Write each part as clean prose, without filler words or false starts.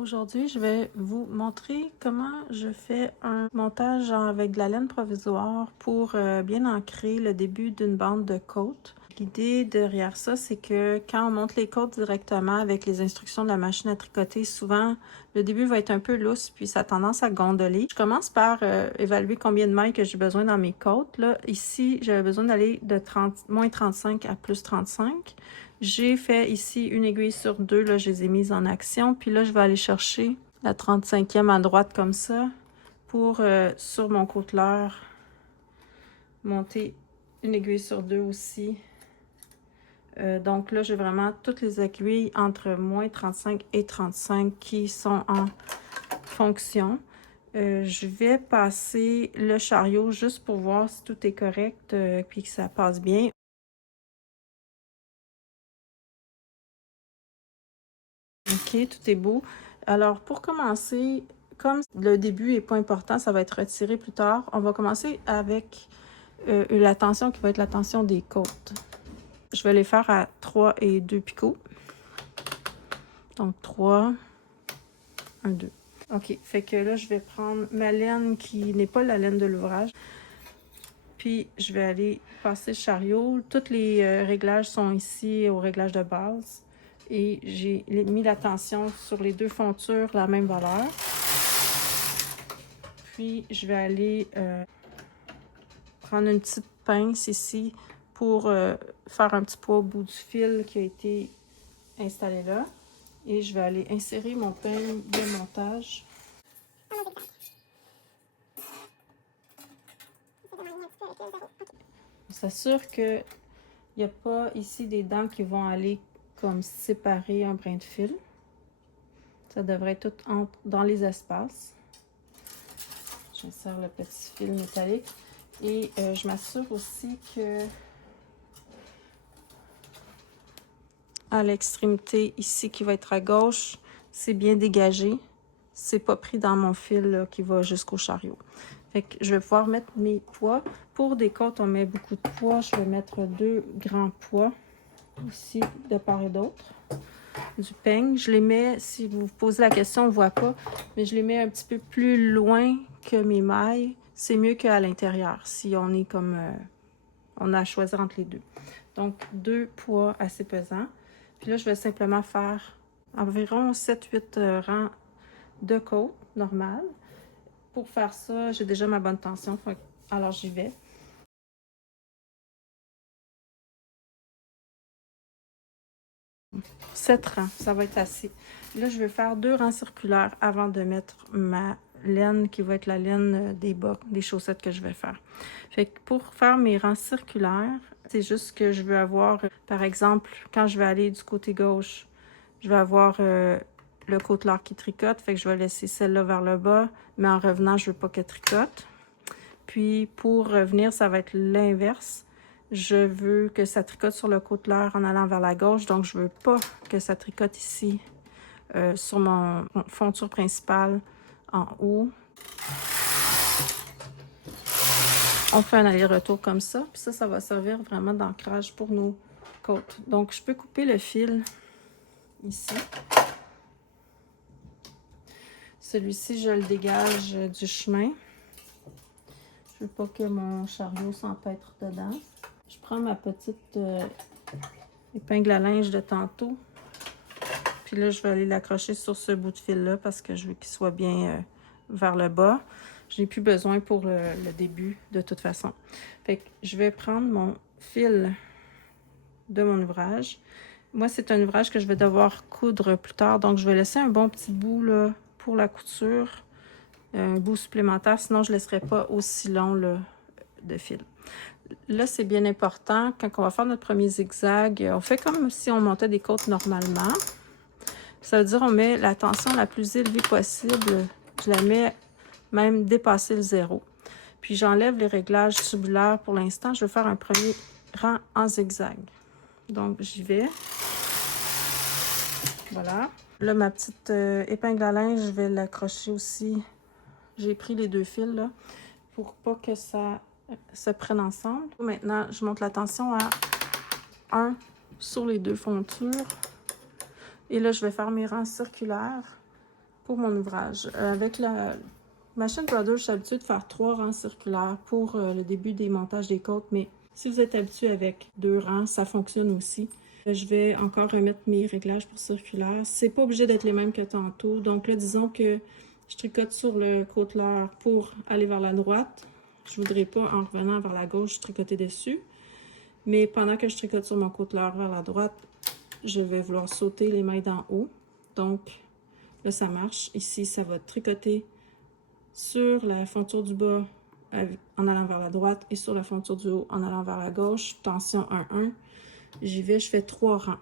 Aujourd'hui, je vais vous montrer comment je fais un montage avec de la laine provisoire pour bien ancrer le début d'une bande de côte. L'idée derrière ça, c'est que quand on monte les côtes directement avec les instructions de la machine à tricoter, souvent le début va être un peu lousse puis ça a tendance à gondoler. Je commence par évaluer combien de mailles que j'ai besoin dans mes côtes. Là, ici, j'avais besoin d'aller de moins 35 à plus 35. J'ai fait ici une aiguille sur deux, là, je les ai mises en action. Puis là, je vais aller chercher la 35e à droite comme ça pour, sur mon côteleur, monter une aiguille sur deux aussi. Donc là, j'ai vraiment toutes les aiguilles entre moins 35 et 35 qui sont en fonction. Je vais passer le chariot juste pour voir si tout est correct puis que ça passe bien. OK, tout est beau. Alors, pour commencer, comme le début n'est pas important, ça va être retiré plus tard, on va commencer avec la tension qui va être la tension des côtes. Je vais les faire à 3 et 2 picots. Donc, 3, 1, 2. OK, fait que là, je vais prendre ma laine qui n'est pas la laine de l'ouvrage. Puis, je vais aller passer le chariot. Tous les réglages sont ici au réglage de base. Et j'ai mis la tension sur les deux fontures, la même valeur. Puis, je vais aller prendre une petite pince ici pour faire un petit poids au bout du fil qui a été installé là. Et je vais aller insérer mon peigne de montage. On s'assure qu'il n'y a pas ici des dents qui vont aller comme séparer un brin de fil. Ça devrait être tout dans les espaces. J'insère le petit fil métallique. Et je m'assure aussi que à l'extrémité ici qui va être à gauche, c'est bien dégagé. C'est pas pris dans mon fil là, qui va jusqu'au chariot. Fait que je vais pouvoir mettre mes poids. Pour des côtes, on met beaucoup de poids. Je vais mettre 2 grands poids ici de part et d'autre. Du peigne. Je les mets, si vous vous posez la question, on ne voit pas, mais je les mets un petit peu plus loin que mes mailles. C'est mieux qu'à l'intérieur, si on est comme... on a à choisir entre les deux. Donc, 2 poids assez pesants. Puis là, je vais simplement faire environ 7-8 rangs de côte normales. Pour faire ça, j'ai déjà ma bonne tension, alors j'y vais. Pour 7 rangs, ça va être assez. Là, je vais faire 2 rangs circulaires avant de mettre ma laine qui va être la laine des bas, des chaussettes que je vais faire. Fait que pour faire mes rangs circulaires, c'est juste que je veux avoir, par exemple, quand je vais aller du côté gauche, je vais avoir le côteleur qui tricote, fait que je vais laisser celle-là vers le bas, mais en revenant, je veux pas qu'elle tricote. Puis pour revenir, ça va être l'inverse. Je veux que ça tricote sur le côteleur en allant vers la gauche, donc je veux pas que ça tricote ici sur mon fonture principale en haut. On fait un aller-retour comme ça, puis ça va servir vraiment d'ancrage pour nos côtes. Donc je peux couper le fil ici. Celui-ci, je le dégage du chemin. Je veux pas que mon chariot s'empêtre dedans. Je prends ma petite épingle à linge de tantôt. Puis là, je vais aller l'accrocher sur ce bout de fil-là parce que je veux qu'il soit bien vers le bas. Je n'ai plus besoin pour le début de toute façon. Fait que je vais prendre mon fil de mon ouvrage. Moi, c'est un ouvrage que je vais devoir coudre plus tard. Donc, je vais laisser un bon petit bout là, pour la couture. Un bout supplémentaire, sinon je ne laisserai pas aussi long là, de fil. Là, c'est bien important, quand on va faire notre premier zigzag, on fait comme si on montait des côtes normalement. Ça veut dire on met la tension la plus élevée possible. Je la mets même dépasser le 0. Puis j'enlève les réglages tubulaires pour l'instant. Je vais faire un premier rang en zigzag. Donc, j'y vais. Voilà. Là, ma petite épingle à linge, je vais l'accrocher aussi. J'ai pris les 2 fils là, pour pas que ça se prenne ensemble. Maintenant, je monte la tension à 1 sur les 2 fontures. Et là, je vais faire mes rangs circulaires pour mon ouvrage. Avec la Machine Brothers, je suis habituée de faire 3 rangs circulaires pour le début des montages des côtes, mais si vous êtes habitué avec 2 rangs, ça fonctionne aussi. Je vais encore remettre mes réglages pour circulaire. C'est pas obligé d'être les mêmes que tantôt. Donc là, disons que je tricote sur le côteleur pour aller vers la droite. Je voudrais pas, en revenant vers la gauche, tricoter dessus. Mais pendant que je tricote sur mon côteleur vers la droite, je vais vouloir sauter les mailles d'en haut. Donc là, ça marche. Ici, ça va tricoter sur la fonture du bas en allant vers la droite et sur la fonture du haut en allant vers la gauche. Tension 1-1. J'y vais, je fais 3 rangs.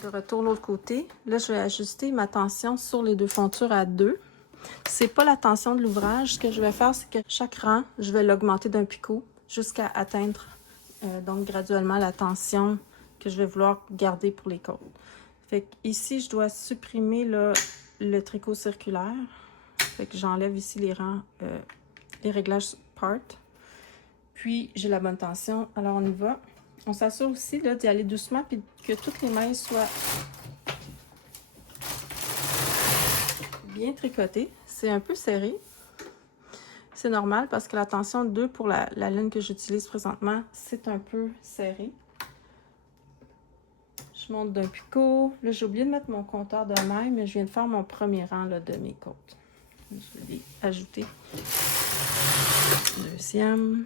Je retourne de l'autre côté. Là, je vais ajuster ma tension sur les 2 fontures à 2. C'est pas la tension de l'ouvrage. Ce que je vais faire, c'est que chaque rang, je vais l'augmenter d'un picot jusqu'à atteindre donc graduellement la tension que je vais vouloir garder pour les côtes. Fait que ici, je dois supprimer là, le tricot circulaire. Fait que j'enlève ici les rangs, les réglages part. Puis, j'ai la bonne tension. Alors, on y va. On s'assure aussi d'y aller doucement puis que toutes les mailles soient bien tricotées. C'est un peu serré. C'est normal parce que la tension 2 pour la laine que j'utilise présentement, c'est un peu serré. Je monte d'un picot. Là, j'ai oublié de mettre mon compteur de mailles, mais je viens de faire mon premier rang là, de mes côtes. Je vais les ajouter. Deuxième.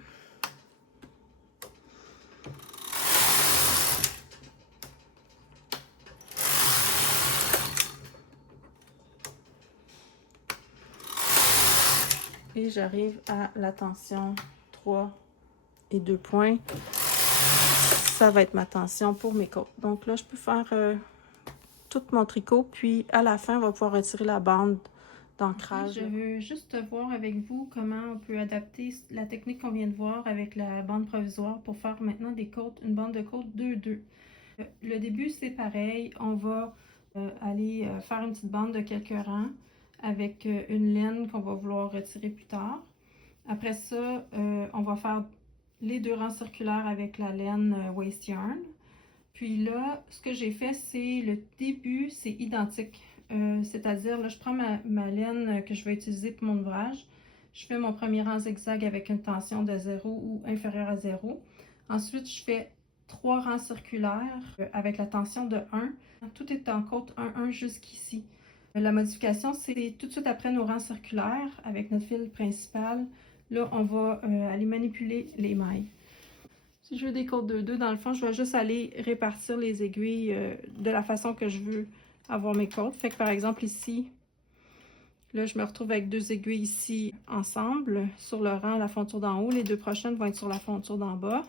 Et j'arrive à la tension 3 et 2 points. Ça va être ma tension pour mes côtes. Donc là, je peux faire tout mon tricot. Puis à la fin, on va pouvoir retirer la bande d'ancrage. Je veux juste voir avec vous comment on peut adapter la technique qu'on vient de voir avec la bande provisoire pour faire maintenant des côtes, une bande de côtes 2-2. Le début, c'est pareil. On va aller faire une petite bande de quelques rangs avec une laine qu'on va vouloir retirer plus tard. Après ça, on va faire les 2 rangs circulaires avec la laine waste yarn. Puis là, ce que j'ai fait, c'est le début, c'est identique. C'est-à-dire, là, je prends ma laine que je vais utiliser pour mon ouvrage. Je fais mon premier rang zigzag avec une tension de 0 ou inférieure à 0. Ensuite, je fais 3 rangs circulaires avec la tension de 1. Tout est en côte 1-1 jusqu'ici. La modification, c'est tout de suite après nos rangs circulaires avec notre fil principal. Là, on va aller manipuler les mailles. Si je veux des côtes 2-2, dans le fond, je vais juste aller répartir les aiguilles de la façon que je veux avoir mes côtes. Fait que par exemple ici, là, je me retrouve avec 2 aiguilles ici ensemble sur le rang, la fonture d'en haut. Les 2 prochaines vont être sur la fonture d'en bas.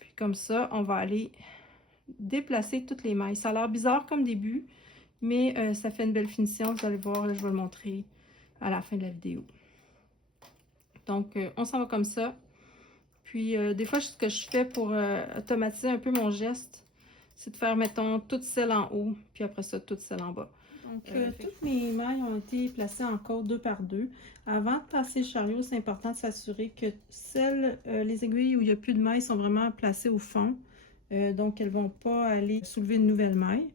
Puis comme ça, on va aller déplacer toutes les mailles. Ça a l'air bizarre comme début, mais ça fait une belle finition. Vous allez voir, là, je vais le montrer à la fin de la vidéo. Donc, on s'en va comme ça. Puis, des fois, ce que je fais pour automatiser un peu mon geste, c'est de faire, mettons, toutes celles en haut, puis après ça, toutes celles en bas. Donc, toutes mes mailles ont été placées en côte 2 par 2. Avant de passer le chariot, c'est important de s'assurer que les aiguilles où il n'y a plus de mailles sont vraiment placées au fond. Donc, elles ne vont pas aller soulever une nouvelle maille.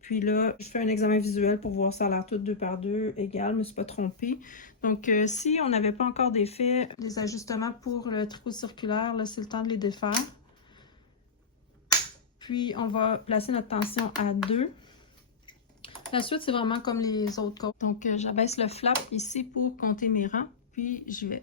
Puis là, je fais un examen visuel pour voir si ça a l'air tout 2 par 2 égal, je ne me suis pas trompée. Donc, si on n'avait pas encore défait les ajustements pour le tricot circulaire, là, c'est le temps de les défaire. Puis, on va placer notre tension à 2. La suite, c'est vraiment comme les autres côtes. Donc, j'abaisse le flap ici pour compter mes rangs, puis j'y vais.